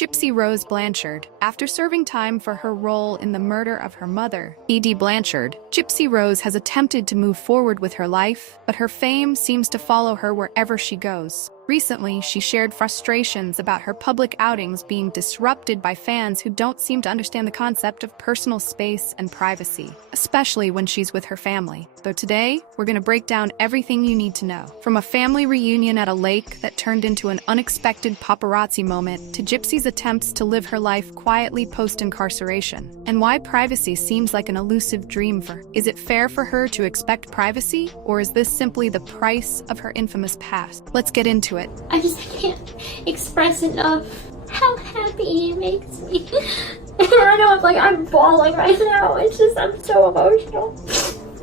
Gypsy Rose Blanchard. After serving time for her role in the murder of her mother, E.D. Blanchard, Gypsy Rose has attempted to move forward with her life, but her fame seems to follow her wherever she goes. Recently, she shared frustrations about her public outings being disrupted by fans who don't seem to understand the concept of personal space and privacy, especially when she's with her family. Though today, we're going to break down everything you need to know. From a family reunion at a lake that turned into an unexpected paparazzi moment to Gypsy's attempts to live her life quietly post-incarceration, and why privacy seems like an elusive dream for her. Is it fair for her to expect privacy, or is this simply the price of her infamous past? Let's get into it. I just can't express enough how happy it makes me. I know I'm bawling right now. I'm so emotional.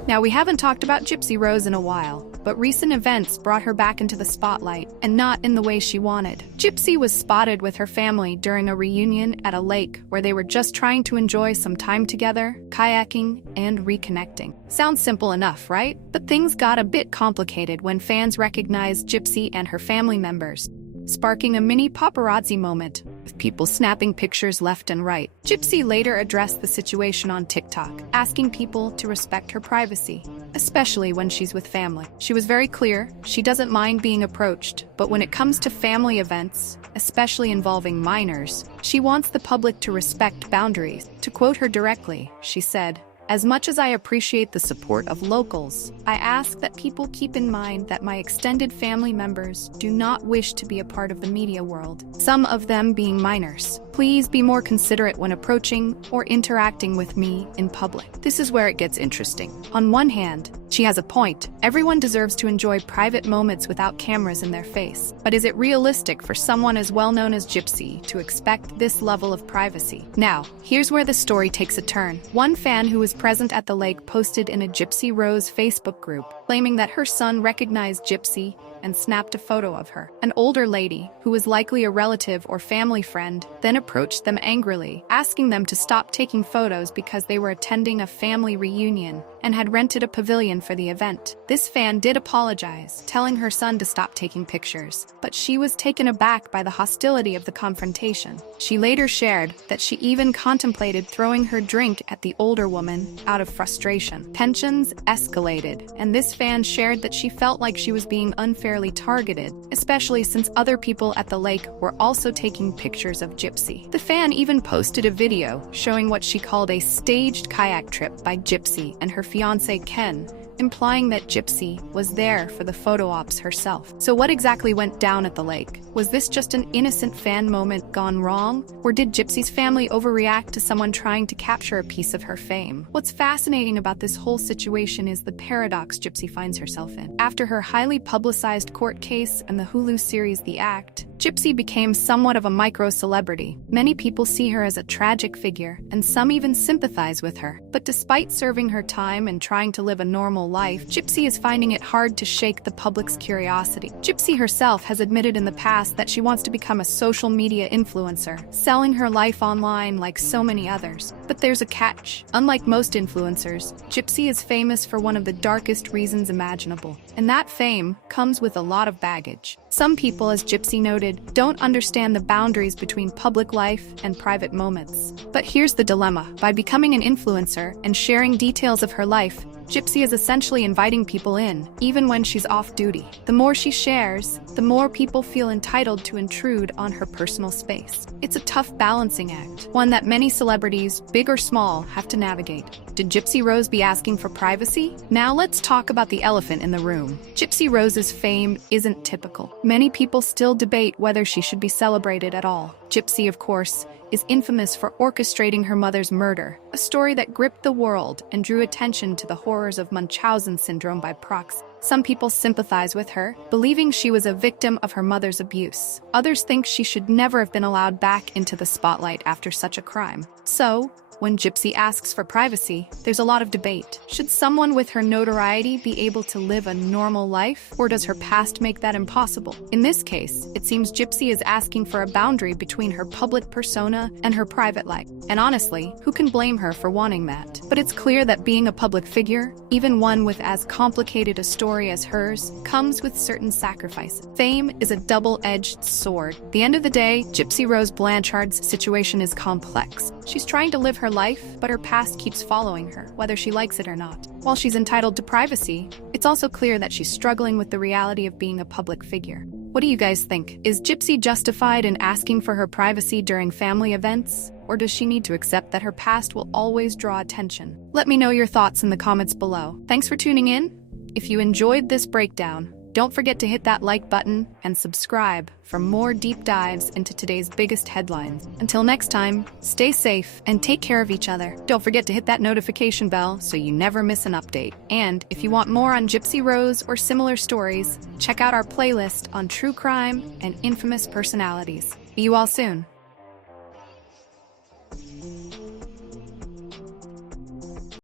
Now, we haven't talked about Gypsy Rose in a while, but recent events brought her back into the spotlight, and not in the way she wanted. Gypsy was spotted with her family during a reunion at a lake where they were just trying to enjoy some time together, kayaking, and reconnecting. Sounds simple enough, right? But things got a bit complicated when fans recognized Gypsy and her family members, sparking a mini paparazzi moment, with people snapping pictures left and right. Gypsy later addressed the situation on TikTok, asking people to respect her privacy, especially when she's with family. She was very clear, she doesn't mind being approached, but when it comes to family events, especially involving minors, she wants the public to respect boundaries. To quote her directly, she said, "As much as I appreciate the support of locals, I ask that people keep in mind that my extended family members do not wish to be a part of the media world, some of them being minors. Please be more considerate when approaching or interacting with me in public." This is where it gets interesting. On one hand, she has a point. Everyone deserves to enjoy private moments without cameras in their face. But is it realistic for someone as well-known as Gypsy to expect this level of privacy? Now, here's where the story takes a turn. One fan who was present at the lake posted in a Gypsy Rose Facebook group, claiming that her son recognized Gypsy and snapped a photo of her. An older lady, who was likely a relative or family friend, then approached them angrily, asking them to stop taking photos because they were attending a family reunion and had rented a pavilion for the event. This fan did apologize, telling her son to stop taking pictures, but she was taken aback by the hostility of the confrontation. She later shared that she even contemplated throwing her drink at the older woman out of frustration. Tensions escalated, and this fan shared that she felt like she was being unfairly targeted, especially since other people at the lake were also taking pictures of Gypsy. The fan even posted a video showing what she called a staged kayak trip by Gypsy and her fiancé Ken, implying that Gypsy was there for the photo ops herself. So what exactly went down at the lake? Was this just an innocent fan moment gone wrong? Or did Gypsy's family overreact to someone trying to capture a piece of her fame? What's fascinating about this whole situation is the paradox Gypsy finds herself in. After her highly publicized court case and the Hulu series The Act, Gypsy became somewhat of a micro-celebrity. Many people see her as a tragic figure, and some even sympathize with her. But despite serving her time and trying to live a normal life, Gypsy is finding it hard to shake the public's curiosity. Gypsy herself has admitted in the past that she wants to become a social media influencer, selling her life online like so many others. But there's a catch. Unlike most influencers, Gypsy is famous for one of the darkest reasons imaginable, and that fame comes with a lot of baggage. Some people, as Gypsy noted, don't understand the boundaries between public life and private moments. But here's the dilemma. By becoming an influencer and sharing details of her life, Gypsy is essentially inviting people in, even when she's off duty. The more she shares, the more people feel entitled to intrude on her personal space. It's a tough balancing act, one that many celebrities, big or small, have to navigate. Did Gypsy Rose be asking for privacy? Now let's talk about the elephant in the room. Gypsy Rose's fame isn't typical. Many people still debate whether she should be celebrated at all. Gypsy, of course, is infamous for orchestrating her mother's murder, a story that gripped the world and drew attention to the horrors of Munchausen syndrome by proxy. Some people sympathize with her, believing she was a victim of her mother's abuse. Others think she should never have been allowed back into the spotlight after such a crime. So, When Gypsy asks for privacy, there's a lot of debate. Should someone with her notoriety be able to live a normal life, or does her past make that impossible? In this case, it seems Gypsy is asking for a boundary between her public persona and her private life. And honestly, who can blame her for wanting that? But it's clear that being a public figure, even one with as complicated a story as hers, comes with certain sacrifices. Fame is a double-edged sword. At the end of the day, Gypsy Rose Blanchard's situation is complex. She's trying to live her life, but her past keeps following her, whether she likes it or not. While she's entitled to privacy, it's also clear that she's struggling with the reality of being a public figure. What do you guys think? Is Gypsy justified in asking for her privacy during family events? Or does she need to accept that her past will always draw attention? Let me know your thoughts in the comments below. Thanks for tuning in. If you enjoyed this breakdown, don't forget to hit that like button and subscribe for more deep dives into today's biggest headlines. Until next time, stay safe and take care of each other. Don't forget to hit that notification bell so you never miss an update. And if you want more on Gypsy Rose or similar stories, check out our playlist on true crime and infamous personalities. See you all soon.